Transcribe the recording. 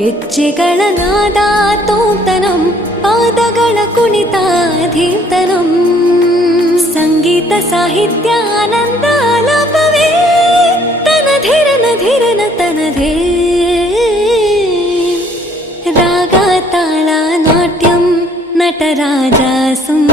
ಗೆಜ್ಜೆಗಳ ನಾದ ತೋಂತನಂ ಪಾದಗಳ ಕುಣಿತ ಧೀಂತನಂ ಸಂಗೀತ ಸಾಹಿತ್ಯ ಆನಂದ ಆಲಾಪವೇ ತನಧಿರನ ಧಿರನ ತನಧೇ ರಾಗ ತಾಳ ನಾಟ್ಯಂ ನಟರಾಜ ಸುಂದರ